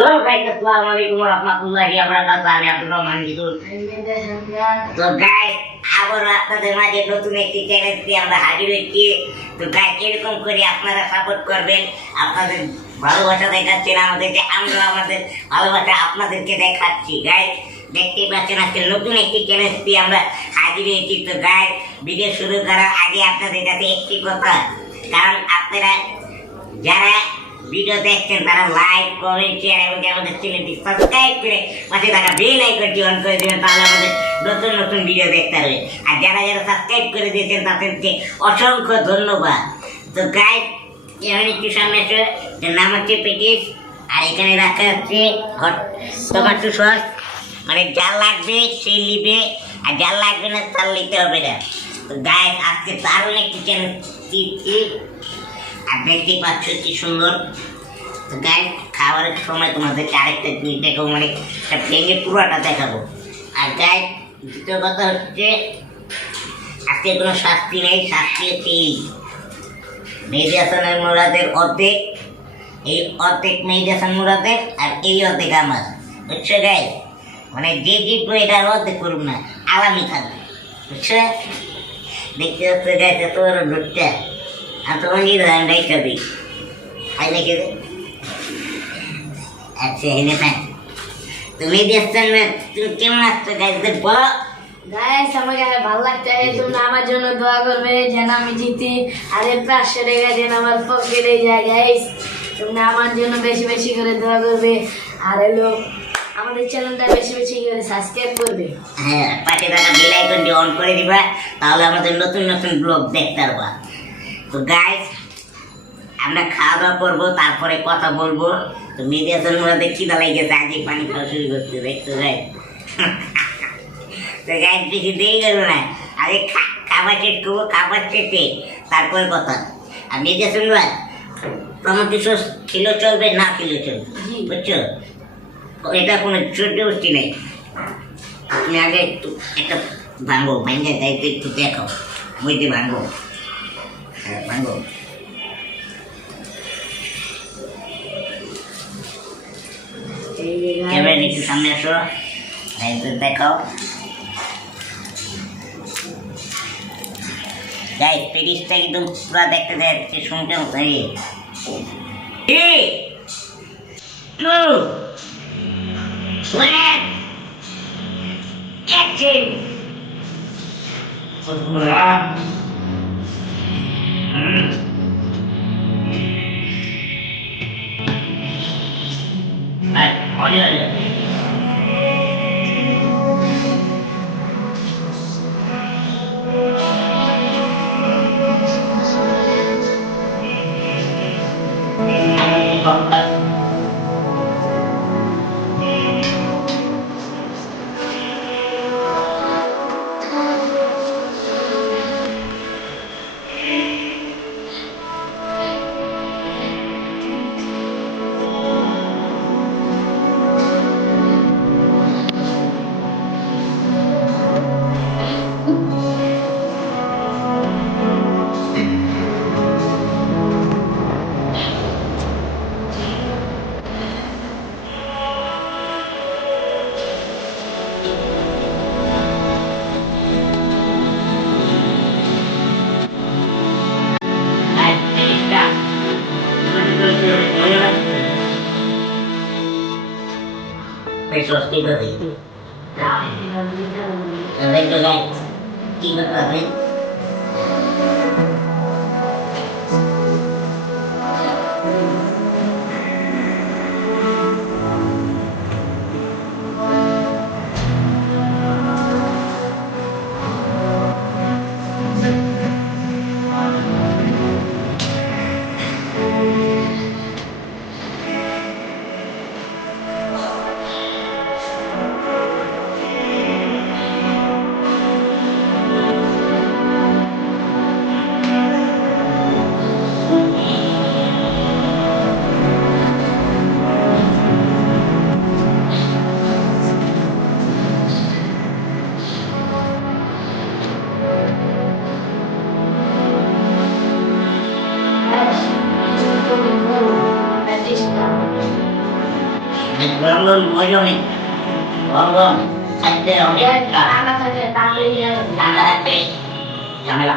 Hello guys আসসালামু আলাইকুম ওয়া রাহমাতুল্লাহি তো গাইস আবার আপনাদের মাঝে নতুন একটি চ্যানেল আমরা হাজির হয়েছি তো গাইস এরকম করে আপনারা সাপোর্ট করবেন আপনাদের ভালোবাসা দেখাচ্ছেন আমাদেরকে আমরা আমাদের ভালোবাসা আপনাদেরকে দেখাচ্ছি গাইস দেখতেই পাচ্ছেন আজকে নতুন একটি চ্যানেল দিয়ে আমরা হাজির হয়েছি তো গাইস ভিডিও শুরু করার আগে আপনাদের কাছে একটি কথা কারণ আপনারা যারা ভিডিও দেখছেন, তারা লাইক কমেন্ট শেয়ার এবং আমাদের চ্যানেলটি সাবস্ক্রাইব করে, পাশে থাকা বেল আইকনটি অন করে দেবেন, তাহলে আমাদের নতুন নতুন ভিডিও দেখতে পারবে। আর যারা যারা সাবস্ক্রাইব করে দিয়েছেন, তাদেরকে অসংখ্য ধন্যবাদ। তো গাইড এখানে একটু সামনে যার নাম হচ্ছে পেটিস আর এখানে রাখা হচ্ছে টমাটো সস মানে যার লাগবে, সে নিবে, আর যার লাগবে না, তার নিতে হবে না। তো গাইড আজকে দারুণ একটি চ্যানেল আর দেখতেই পাচ্ছ কি সুন্দর। তো গাই খাবারের সময় তোমাদেরকে আরেকটা জিনিস দেখাবো মানে ভেঙে পুরোটা দেখাবো। আর গাই দ্বিতীয় কথা হচ্ছে, আজকে কোনো শাস্তি নেই, শাস্তি হচ্ছে এই। মেহেদি মুরাদের অর্ধেক, এই অর্ধেক মেহেদি মুরাদের আর এই অর্ধেক আমার। বুঝছ গাই মানে যে জিতবো এটার অর্ধেক করুন না আলামি থাকবে। বুঝছ? দেখতে হচ্ছে গাইছে তোর ঢুকতে আচ্ছা এনে থাক তুমি দেখছেন তুমি কেমন আসছো গাইজদের বলো। গাইস আমাকে ভালো লাগছে তোমরা আমার জন্য দোয়া করবে যেন আমি জিতি। আর এর পাঁচশো টাকা যেন আমার পকেটে যায় গাইস তোমরা আমার জন্য বেশি বেশি করে দোয়া করবে। আর আমাদের চ্যানেলটা বেশি বেশি করে সাবস্ক্রাইব করবে। হ্যাঁ পাশে থাকা বেল আইকনটি অন করে দিবা। তাহলে আমাদের নতুন নতুন ব্লগ দেখতে পারবা। তো গাইজ আমরা খাওয়া দাওয়া করব তারপরে কথা বলব। তো মিডিয়া জন্মরা দেখি দা গেছে আজকে পানি খাওয়া শুরু করতে দেখতে যাই তো গাইজ বেশি দেরি করব না। আগে খাবার শেষ করব খাবার শেষে তারপরে কথা। আর মিডিয়া জন্মরা টমেটো সস খেলেও চলবে না খেলেও চলবে। বুঝছ? এটা কোনো সহ্য বস্তি নেই। তুমি আগে একটু একটা ভাঙো ভাঙে একটু দেখো বুঝতে ভাঙো হ্যাঁ ভাঙো এই যে এবার guys, একটু সামনে আসো দায়িত্ব দেখো গাই পেরিসটা একদম পুরা দেখতে যাচ্ছে শুনতে এই এই! Two! One! Action! 哎，好厉害。I'm Now, if you don't, গরম গরম মজা নেই গরম গরম খাইতে অনেক ঝামেলা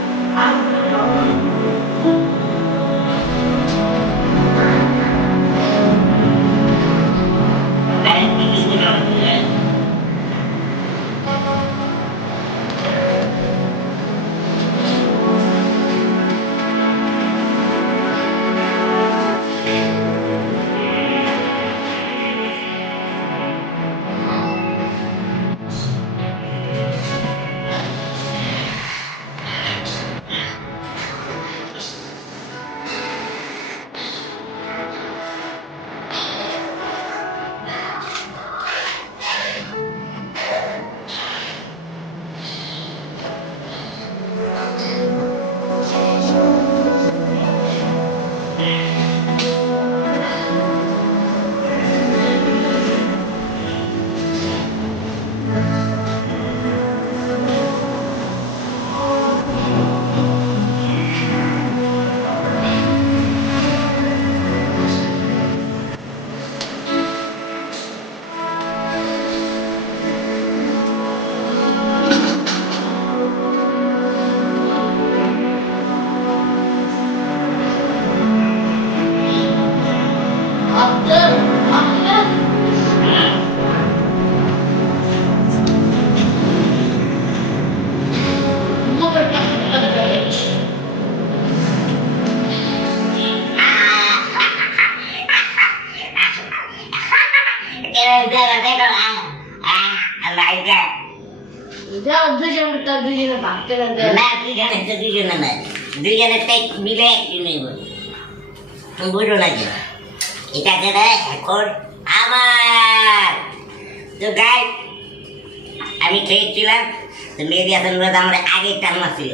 আমি খেয়েছিলাম তো মেয়েদি আসলে ওরা আমার আগে টান ছিল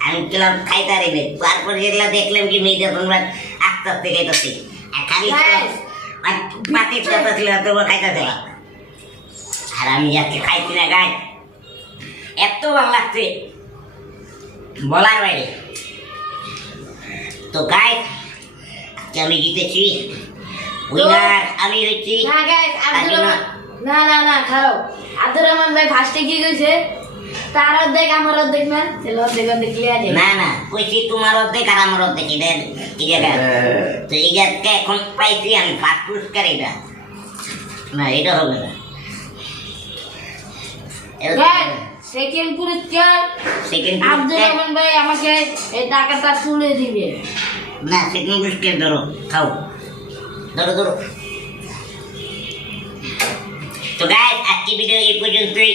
আমি গেলাম খাইতে রেবে তারপরে যেগুলো দেখলাম কি মেয়েদি তোমরা আস্তে আস্তে খাইতেছি আর খাইতে আর আমি যাচ্ছি খাইছি না গাই এত ভালো লাগছে বলার বাইরে। তো গাই আজকে আমি জিতেছি। উইনার আমি হচ্ছি না গাইস আব্দুর রহমান না না না খারাপ। আব্দুর রহমান ভাই ফার্স্টে কি কইছে? তার অর্ধেক আমার অর্ধেক না? তাহলে অর্ধেক অর্ধেক ক্লিয়ার যায় না না কইছি তোমার অর্ধেক আর আমার অর্ধেক এটা এই জায়গা তো এই জায়গাটা এখন পাইছি আমি ফার্স্ট পুরস্কার এটা। না এটা হবে না। গাইস সেকেন্ড পুরস্কার সেকেন্ড আব্দুর রহমান ভাই আমাকে এই টাকাটা তুলে দিবে। না সেকেন্ড পুরস্কার ধরো খাও। ধরো ধরো। তো গাইস আজকে ভিডিও এই পর্যন্তই।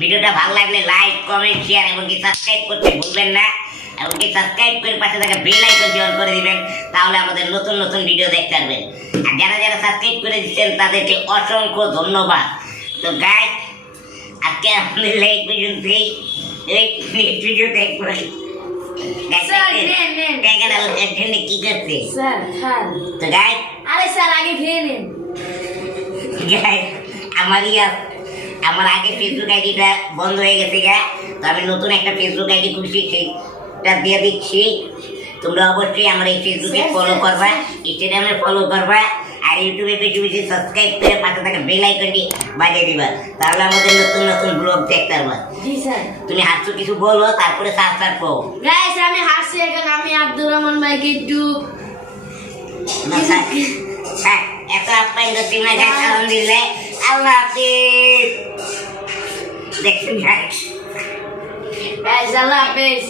ভিডিওটা ভালো লাগলে লাইক কমেন্ট শেয়ার এবং কি সাবস্ক্রাইব করতে ভুলবেন না। এবং কি সাবস্ক্রাইব করে পাশে থাকা বেল আইকনটি অন করে দিবেন তাহলে আমাদের নতুন নতুন ভিডিও দেখতে পারবেন। আর যারা যারা সাবস্ক্রাইব করে দিচ্ছেন তাদেরকে অসংখ্য ধন্যবাদ। তো গাইস আজকে আমাদের এই পর্যন্তই ভিডিও দেখব। কি করছে। তো আরে স্যার আগে খেয়ে নিন। Guys, আমার আমার আগে ফেসবুক আইডিটা বন্ধ হয়ে গেছে গা। তো আমি নতুন একটা ফেসবুক আইডি খুলছি সেইটা দিয়ে দিচ্ছি। তোমরা অবশ্যই আমার এই ফেসবুকে ফলো করবা. ইনস্টাগ্রামে ফলো করবা। আর ইউটিউবে ফেসবুকে সাবস্ক্রাইব করে পাশে থাকা বেল আইকনটি বাজিয়ে দিবা। তাহলে আমাদের নতুন নতুন ব্লগ দেখতে পারবা। জি স্যার। তুমি হাসছো কিছু বলো তারপরে সার্চ করো গাইস আমি হাসছি এখন আমি আব্দুর রহমান ভাইকে একটু এত আপ্যায়ন করছি না গাছ আলহামদুলিল্লাহ। আল্লাহ হাফিজ। দেখছেন গাছ গাইস আল্লাহ হাফেজ।